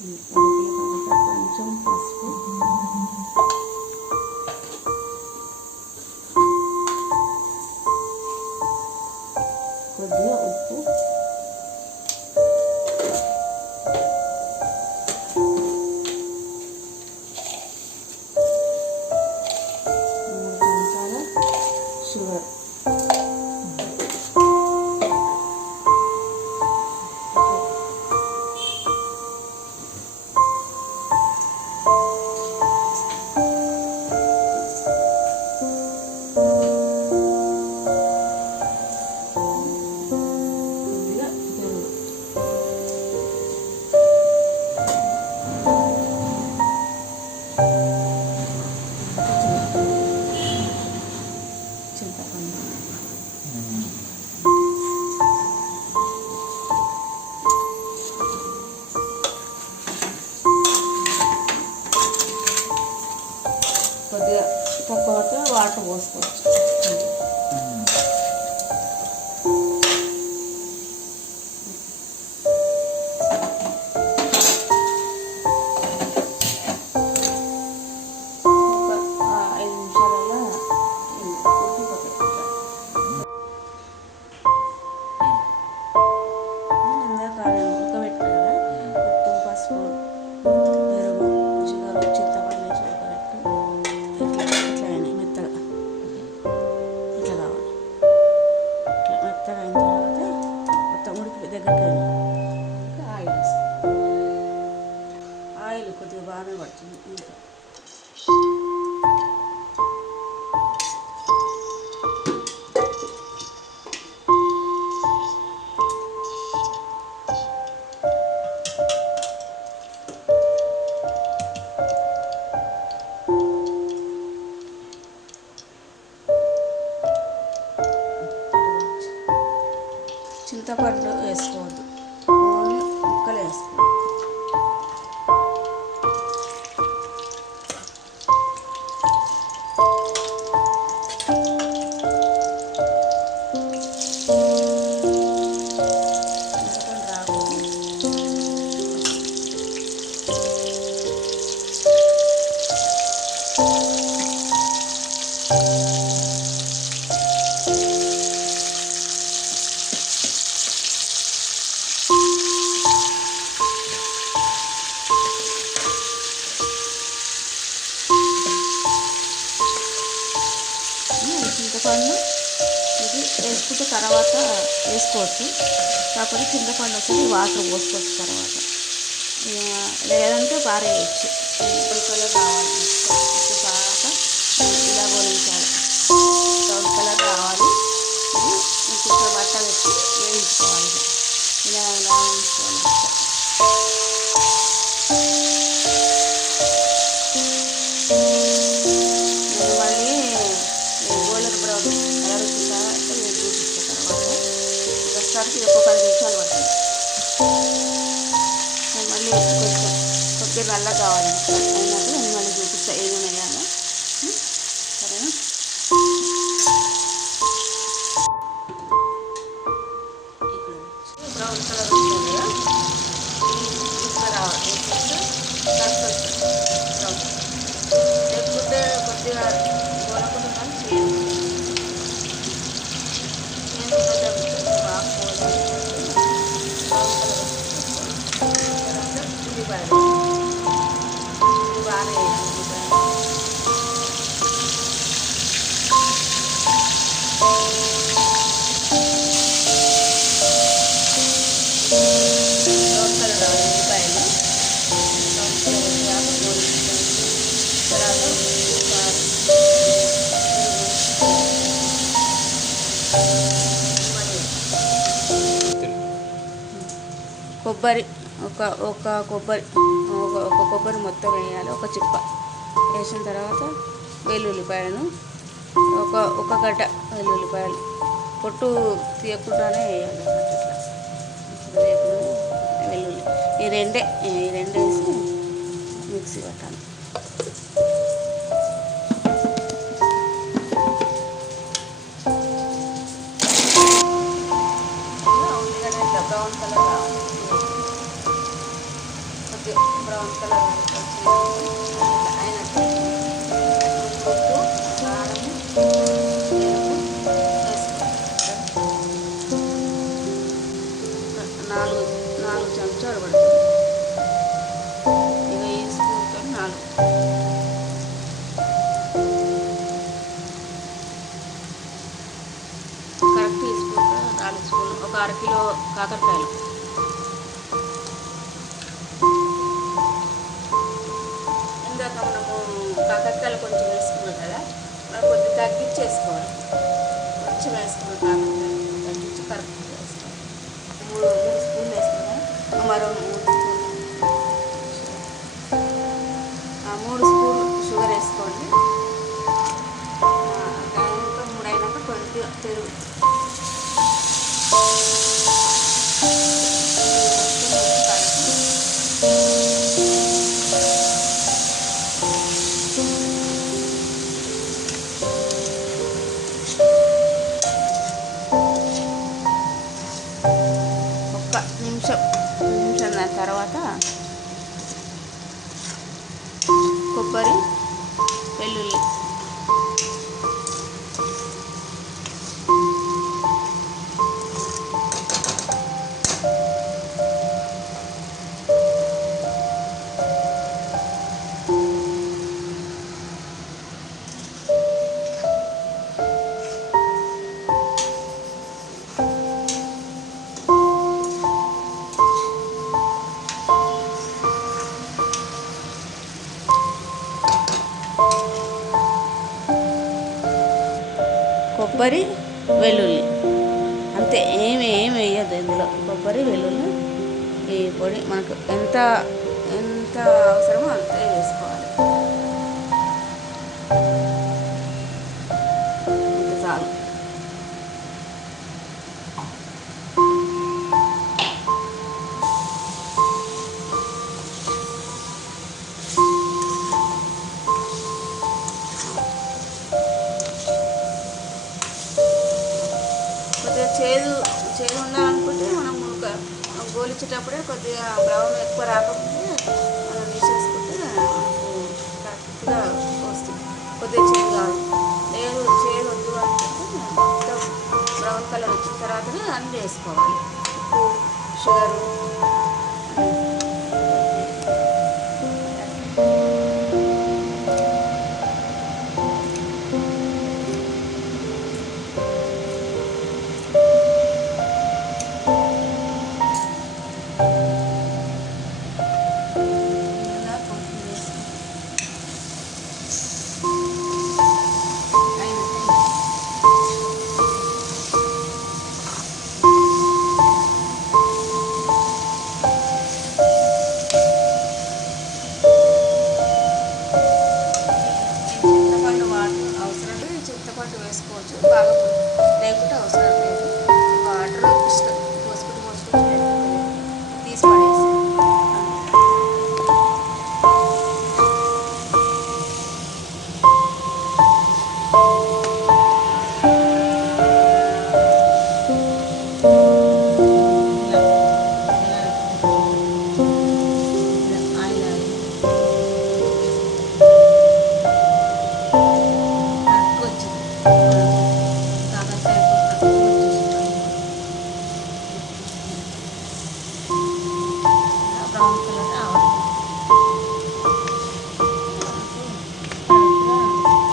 కొంచెం పసుపు, కొద్దిగా ఉప్పు, షుగర్. కొద్దిగా తక్కువ వాటర్ పోసుకోవచ్చు. ఆయిల్ కొద్దిగా బాగానే పడుతుంది. ఇంకా చింతపండు వేసుకోవద్దు, ఓన్లీ ముక్కలు వేసుకోవద్దు. చింతపండు ఇది వేసుకుంటే తర్వాత వేసుకోవచ్చు, కాకపోతే చింతపండు వచ్చి వాటర్ పోసుకోవచ్చు తర్వాత, లేదంటే పారేయచ్చు. కలర్ రావాలి తర్వాత ఇలా గోలించాలి. బ్రౌన్ కలర్ రావాలి. ఇంకొక బట్ట పెట్టి వేయించుకోవాలి. ఇలా వేయించుకోవాలి. ప్రస్తుతానికి ఒక 10 నిమిషాలు పడుతుంది. మళ్ళీ కొంచెం కొద్దిగా నల్ల కావాలి అయినట్టు నేను మళ్ళీ చూపిస్తా ఏమేమి వేయాలో. సరేనా? ఇక్కడ బ్రౌన్ కలర్ వస్తుంది కదా, ఇక్కడ రావాలి. బ్రౌన్ లేకపోతే కొద్దిగా గోలకుండా కానీ చేయాలి. కొబ్బరి ఒక కొబ్బరి మొత్తం వేయాలి. ఒక చిప్ప వేసిన తర్వాత వెల్లుల్లిపాయలను ఒక గడ్డ వెల్లుల్లిపాయలు పొట్టు తీయకుండానే వేయాలి. వెల్లుల్లి ఈ రెండే వేసి మిక్సీ పట్టాలి. బ్రౌన్ కలర్ రావాలి. కొద్దిగా బ్రౌన్ కలర్ వరకు వచ్చినాక అయినట్టు ఉప్పు కారం పెరుగు వేసుకోవాలి. నాలుగు నాలుగు చెంచాలు పడుతుంది. ఇక ఈ స్పూన్తో 4 కరెక్ట్ ఈ స్పూన్తో 4 స్పూన్లు, ఒక అరకిలో కాకరకాయలు. ఇందాక మనము కాకరకాయలు కొంచెం వేసుకున్నాం కదా, మనం కొంచెం తగ్గించేసుకోవాలి. కొంచెం వేసుకున్నాం కాకరకాయలు తగ్గించి కరెక్ట్ వేసుకోవాలి. 3 స్పూన్లు వేసుకున్నాం, మరో 3 స్పూన్లు 3 స్పూన్లు షుగర్ వేసుకోండి. ఇంకా 3 అయినాక కొద్దిగా పెరుగు నిమిషం తర్వాత కొబ్బరి వెల్లుల్లి కొబ్బరి వెల్లుల్లి అంతే, ఏమి వేయద్దు ఇందులో. కొబ్బరి వెల్లుల్లి ఈ పొడి మనకు ఎంత అవసరమో అంతే వేసుకోవాలి. ఇంత చాలు. కొద్దిగా చేదు ఉండాలనుకుంటే మనం గోలిచ్చేటప్పుడే కొద్దిగా బ్రౌన్ ఎక్కువ రాకపోతే మనం తీసేసుకుంటే మనకు కరెక్ట్గా వస్తుంది. కొద్దిగా చేదు కాదు, లేదు చేదు వద్దు అనుకుంటే మొత్తం బ్రౌన్ కలర్ వచ్చిన తర్వాతనే అన్నీ వేసుకోవాలి. ఉప్పు, షుగరు, చింతపండు వేసుకోవచ్చు, బాగా లేకుంటే అవసరం లేదు. వాటర్ ఇష్టం పోసుకుంటూ తీసి పడేసి బ్రౌన్ కలర్ రావాలి.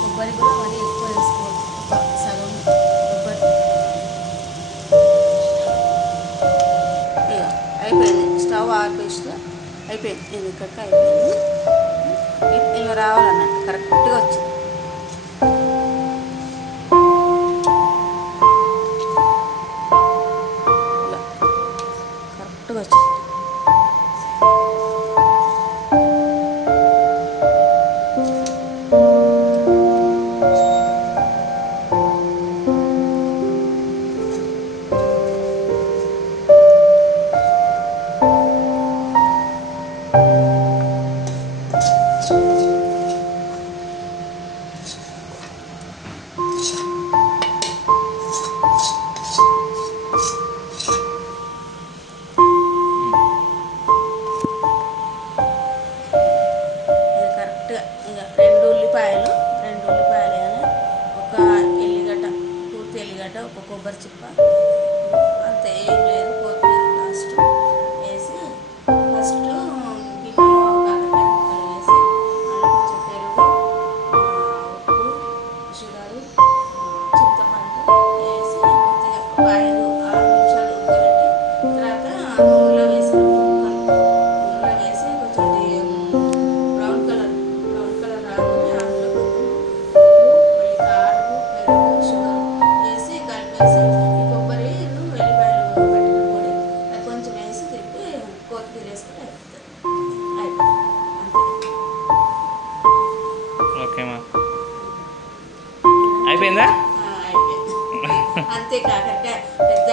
కొబ్బరి కూడా మరీ ఎక్కువ వేసుకోవచ్చు, ఒక సగం కొబ్బరి. ఇక అయిపోయింది, స్టవ్ ఆపేస్తే అయిపోయింది. ఇది ఇక్కడికి అయిపోయింది. ఇలా రావాలన్నట్టు కరెక్ట్గా వచ్చింది. ఇలా కరెక్ట్గా వచ్చింది. ఎక్కువ. అంతే, ఏం లేదు. కొత్తిమీర లాస్ట్ వేసి ఫస్ట్ గిన్నెలో కాకరకాయ ముక్కలు వేసి అందులో కొంచెం పెరుగు, ఉప్పు, షుగరు, చింతపండు వేసి కొద్దిగా ఒక 5-6 నిమిషాలు ఉడకబెట్టి తర్వాత నూనెలో వేసి నూనెలో వేసి కొంచెం బ్రౌన్ కలర్ రాగానే అందులో కొంచెం ఉప్పు, మళ్ళీ కారము, పెరుగు, షుగర్ వేసి కలిపేసి ఈ కొబ్బరి వెల్లిపాయలు పట్టిన పొడి అది కొంచెం వేసి తిప్పి కొత్తిమీర వేసుకొని అయిపోతుంది. అంతే. ఓకేమా, అయిపోయిందా? అయిపోయింది. అంతే. కాకరకాయ పెద్ద